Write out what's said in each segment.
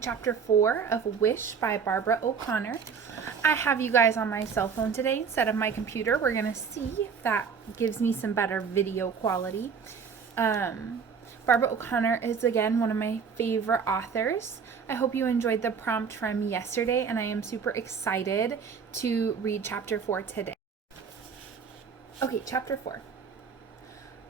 read chapter 4 of Wish by Barbara O'Connor. I have you guys on my cell phone today instead of my computer. We're going to see if that gives me some better video quality. Barbara O'Connor is, again, one of my favorite authors. I hope you enjoyed the prompt from yesterday, and I am super excited to read chapter 4 today. Okay, chapter 4.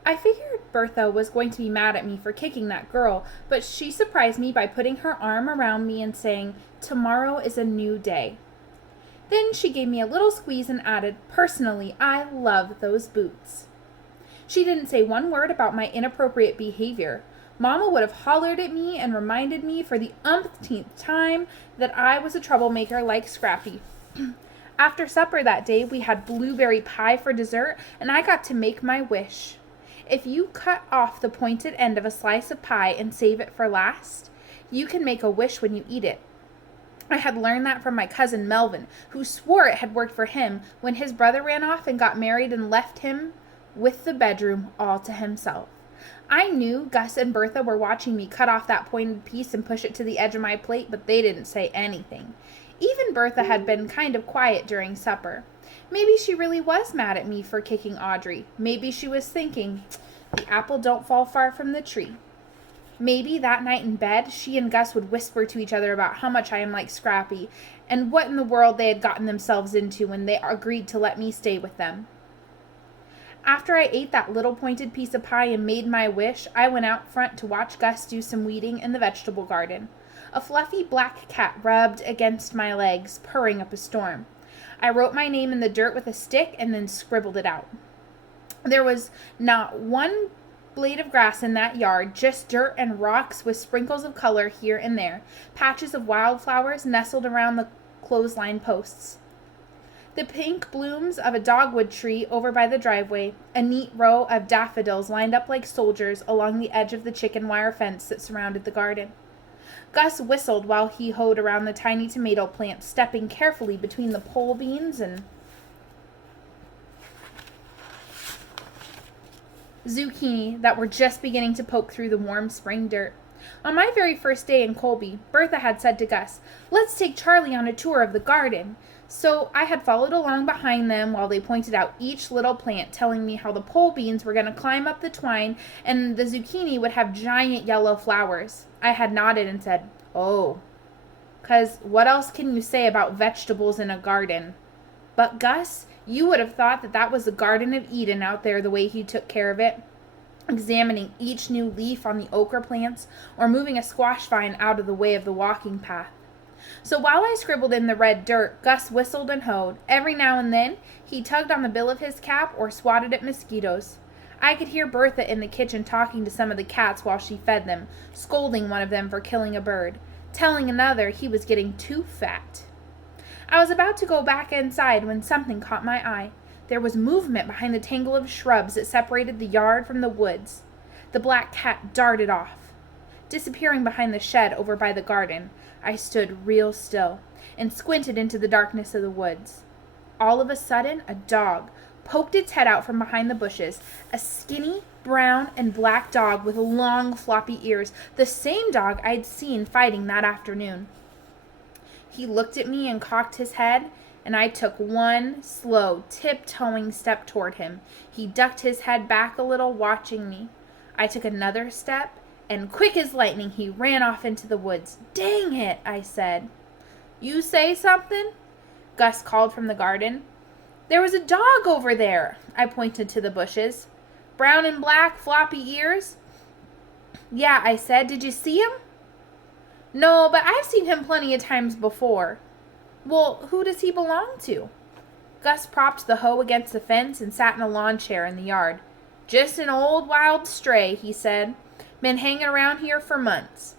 I figured Bertha was going to be mad at me for kicking that girl, but she surprised me by putting her arm around me and saying, "Tomorrow is a new day." Then she gave me a little squeeze and added, "Personally, I love those boots." She didn't say one word about my inappropriate behavior. Mama would have hollered at me and reminded me for the umpteenth time that I was a troublemaker like Scrappy. After supper that day, we had blueberry pie for dessert, and I got to make my wish. If you cut off the pointed end of a slice of pie and save it for last, you can make a wish when you eat it. I had learned that from my cousin Melvin, who swore it had worked for him when his brother ran off and got married and left him with the bedroom all to himself. I knew Gus and Bertha were watching me cut off that pointed piece and push it to the edge of my plate, but they didn't say anything. Even Bertha had been kind of quiet during supper. Maybe she really was mad at me for kicking Audrey. Maybe she was thinking, "The apple don't fall far from the tree." Maybe that night in bed, she and Gus would whisper to each other about how much I am like Scrappy, and what in the world they had gotten themselves into when they agreed to let me stay with them. After I ate that little pointed piece of pie and made my wish, I went out front to watch Gus do some weeding in the vegetable garden. A fluffy black cat rubbed against my legs, purring up a storm. I wrote my name in the dirt with a stick and then scribbled it out. There was not one blade of grass in that yard, just dirt and rocks with sprinkles of color here and there, patches of wildflowers nestled around the clothesline posts. The pink blooms of a dogwood tree over by the driveway, a neat row of daffodils lined up like soldiers along the edge of the chicken wire fence that surrounded the garden. Gus whistled while he hoed around the tiny tomato plants, stepping carefully between the pole beans and zucchini that were just beginning to poke through the warm spring dirt. On my very first day in Colby, Bertha had said to Gus, "Let's take Charlie on a tour of the garden." So I had followed along behind them while they pointed out each little plant, telling me how the pole beans were going to climb up the twine and the zucchini would have giant yellow flowers. I had nodded and said, "Oh," 'cause what else can you say about vegetables in a garden? But Gus, you would have thought that that was the Garden of Eden out there, the way he took care of it, examining each new leaf on the okra plants or moving a squash vine out of the way of the walking path. So while I scribbled in the red dirt, Gus whistled and hoed. Every now and then, he tugged on the bill of his cap or swatted at mosquitoes. I could hear Bertha in the kitchen talking to some of the cats while she fed them, scolding one of them for killing a bird, telling another he was getting too fat. I was about to go back inside when something caught my eye. There was movement behind the tangle of shrubs that separated the yard from the woods. The black cat darted off. Disappearing behind the shed over by the garden, I stood real still and squinted into the darkness of the woods. All of a sudden, a dog poked its head out from behind the bushes, a skinny, brown, and black dog with long, floppy ears, the same dog I'd seen fighting that afternoon. He looked at me and cocked his head, and I took one slow, tiptoeing step toward him. He ducked his head back a little, watching me. I took another step, and quick as lightning, he ran off into the woods. "Dang it," I said. "You say something?" Gus called from the garden. "There was a dog over there." I pointed to the bushes. "Brown and black, floppy ears?" "Yeah," I said. "Did you see him?" "No, but I've seen him plenty of times before." "Well, who does he belong to?" Gus propped the hoe against the fence and sat in a lawn chair in the yard. "Just an old wild stray," he said. "Been hanging around here for months.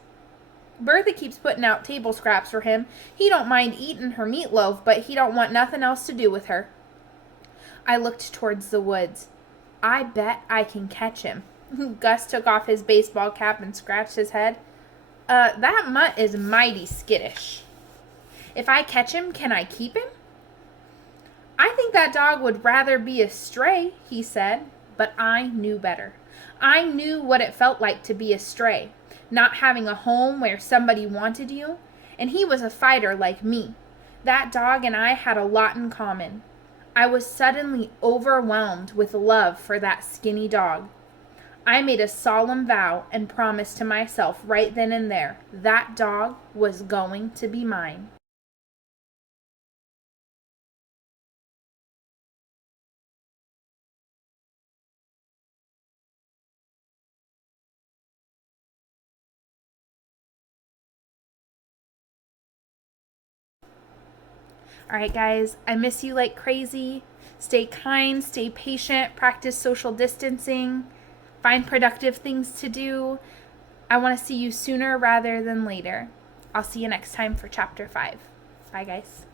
Bertha keeps putting out table scraps for him. He don't mind eating her meatloaf, but he don't want nothing else to do with her." I looked towards the woods. "I bet I can catch him." Gus took off his baseball cap and scratched his head. That mutt is mighty skittish." "If I catch him, can I keep him?" "I think that dog would rather be a stray," he said, but I knew better. I knew what it felt like to be a stray. not having a home where somebody wanted you, and he was a fighter like me. That dog and I had a lot in common. I was suddenly overwhelmed with love for that skinny dog. I made a solemn vow and promised to myself right then and there that dog was going to be mine. All right, guys, I miss you like crazy. Stay kind, stay patient, practice social distancing, find productive things to do. I want to see you sooner rather than later. I'll see you next time for Chapter 5. Bye, guys.